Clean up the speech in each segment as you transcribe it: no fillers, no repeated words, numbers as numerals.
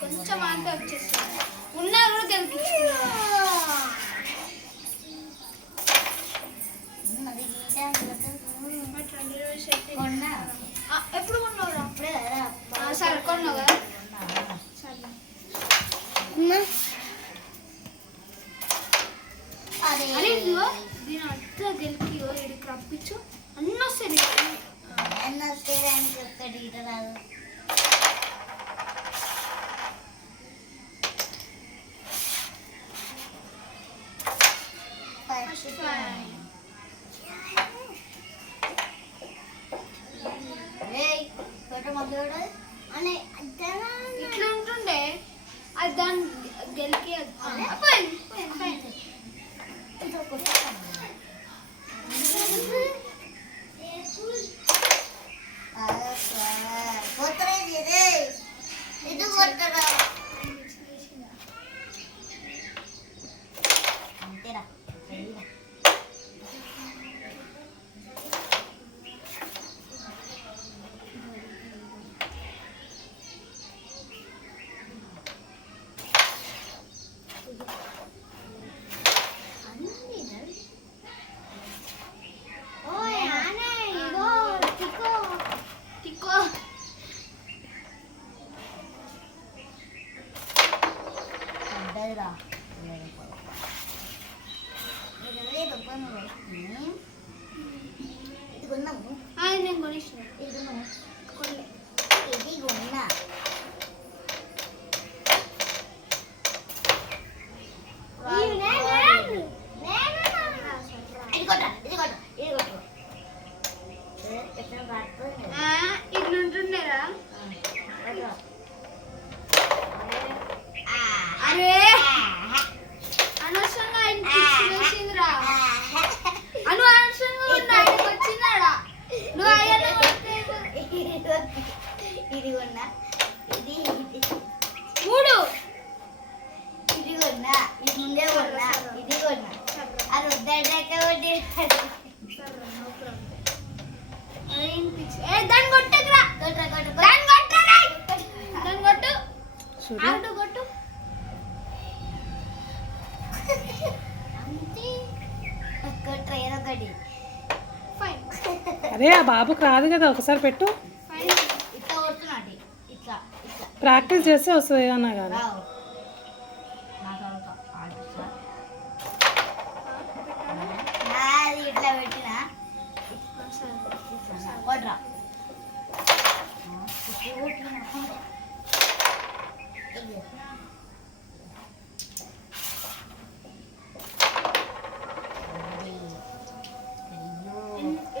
కొంచెం అంటే వచ్చేస్తుంది ఉన్నా కూడా గెలిపించు ఎప్పుడు కొన్నావురా? సరే కొన్నావు కదా అరే దీని అంతా గెలిపి ఇక్కడికి రప్పించు అన్నీ వస్తాయి అన్నీ వస్తాయి ఒక్కటి ఇట రాదు ఇట్లా ఉంటుండే అది దాని గెలికి నేను కొనిసిన ఇది కొన్నా ఇట్లుంటుండేరా అరే అనవసరంగా వేసిందిరా అను అనవసరంగా ఆయనకు వచ్చిందాడా నువ్వు అయ్యా ఇది కొన్నా ఇది మూడు ఇది కొన్నా ఇది ముందే కొన్నా ఇది కొన్నా అది వద్దాక దాన్ని కొట్టకురా దాన్ని కొట్టరా దాన్ని కొట్టు ఆడు కొట్టు అంతే కొట్టరా ఏదో ఒకటి అరే ఆ బాబుకి రాదు కదా ఒకసారి పెట్టు ఇట్లా కొడుతున్నాడు ఇట్లా ఇట్లా ప్రాక్టీస్ చేస్తే వస్తుంది ఏదన్నా కానీ ఇట్లా పెట్టినా కొట్రా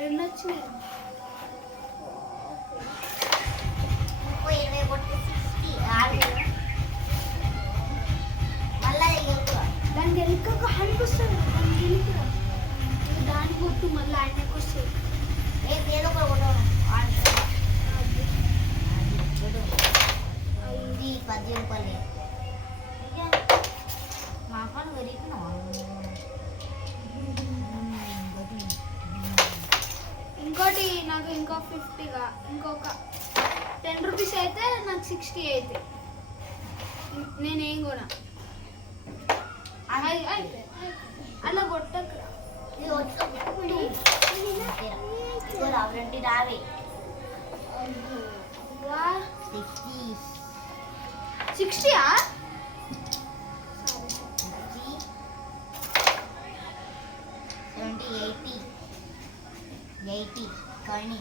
ఎన్ని వచ్చినాయి 20 కొట్టి 60 మళ్ళా దాని గెలిక ఆయనకు వస్తుంది దాని గెలికరా దాని కొట్టు మళ్ళీ ఆయనకు వస్తుంది ఏదో కూడా కొట్టను ఇది 10 రూపాయలు మా పని పెరిగినా ఇంకోటి నాకు ఇంకో 50గా ఇంకొక 10 రూపీస్ అయితే నాకు 60 అయితే నేనేం కొనా అలా కొట్టకురా ఇది వచ్చి రావే 60 80 కానీ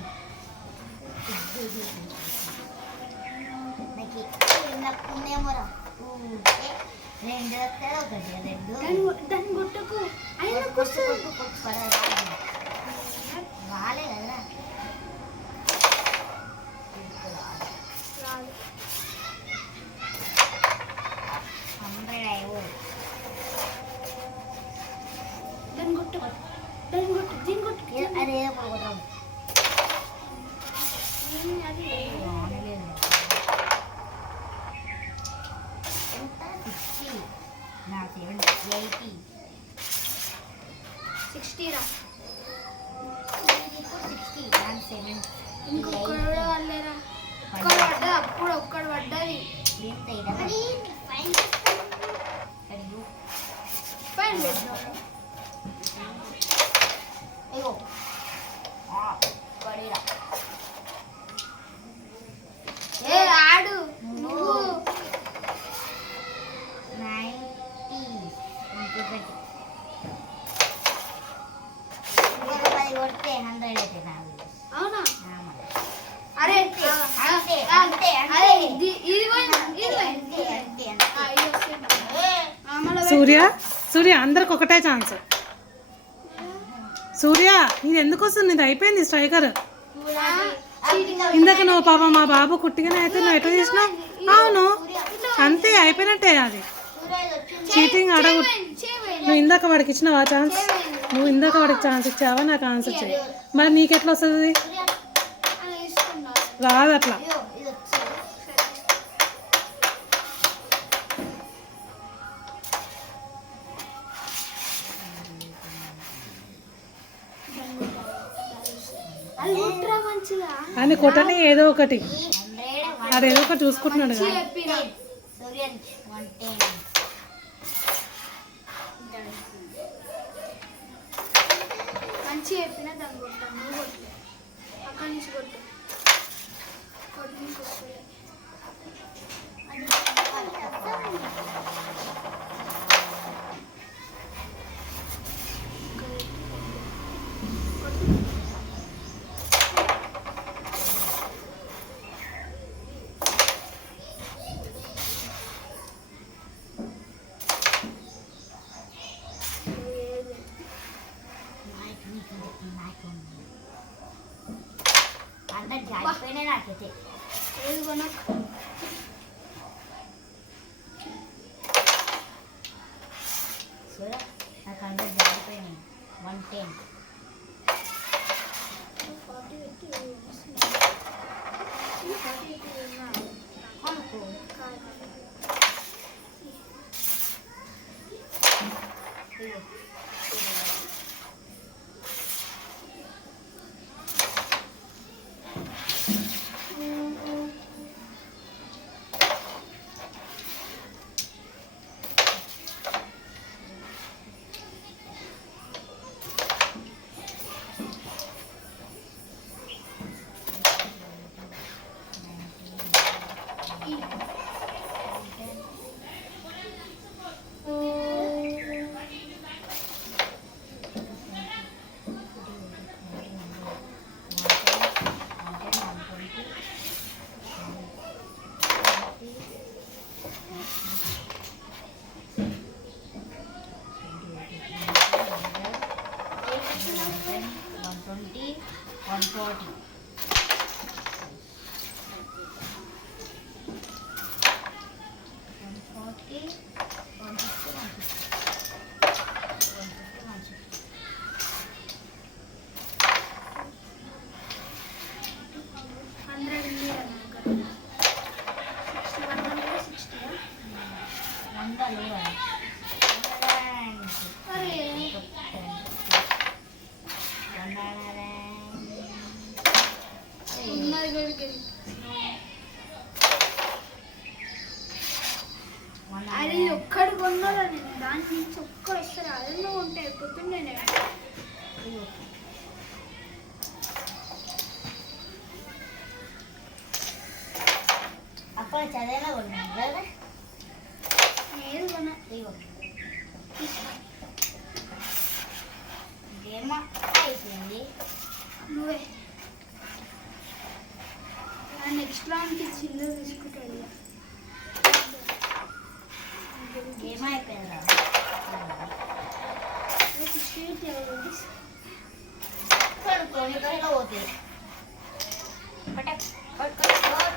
నాకు ఉందేమోరా రెండు వస్తాయి ఒకటి రెండు దాన్ని కొట్టకు ఆయనకు రాలే కదా దాన్ని కొట్టు దీన్ని కొట్టు అదే కొడతాం అది ఎంత 60 నా 70 60 రా 60 ఇంకొకడు కూడా వాళ్ళేరా ఒక్కడు పడ్డది అప్పుడు ఒక్కడు పడ్డది పైన పెట్టినాడు. ఏ ఆడు నువ్వు 10 కొడితే 100 అయితే నాకు. అవునా ఆ మరి. అరే అరే ఇది పోయింది, ఇది పోయింది. ఇది వస్తుంది. మళ్ళీ సూర్య సూర్య అందరికి ఒకటే ఛాన్స్. సూర్య ఇది ఎందుకు వస్తుంది? ఇది అయిపోయింది స్ట్రైకర్. ఇందాక నువ్వు పాప మా బాబు కుట్టిగానే అయితే నువ్వు ఎట్లా చేసినావు? అవును అంతే అయిపోయినట్టే అది. చీటింగ్ అడగు. నువ్వు ఇందాక వాడికి ఇచ్చినావా ఛాన్స్? నువ్వు ఇందాక వాడికి ఛాన్స్ ఇచ్చావా? నాకు ఆన్సర్ చేయి. మరి నీకెట్లా వస్తుంది? రాదు అట్లా. మంచిగా అని కొట్టని ఏదో ఒకటి అది ఏదో ఒకటి చూసుకుంటున్నాడు కదా. చెప్పినా మంచి చెప్పినా దాన్ని కొట్టాను. నువ్వు కొట్టు అక్కడి నుంచి కొట్టు కొట్టు నుంచి కొట్టు. నాకైతే ఏది కొనకు. నాకు 100 జారిపోయినాయి. 110 కొనుక్కో. అది ఒక్కడు కొన్నారా? నేను దాని నుంచి ఒక్కడు ఇస్తారా? అదే నువ్వు ఉంటే అయిపోతుండే. నేను అప్పుడు చదివేలా కొన్నాను కదా. ఏది కొన్నా గేమ్ అయిపోయింది. నువ్వే నెక్స్ట్ రౌండ్కి చిల్లు తీసుకుంటాడు. గేమ్ అయిపోయిందా? కొనుక్కొని పోతుంది. పటక్ పట్టుకోవచ్చు.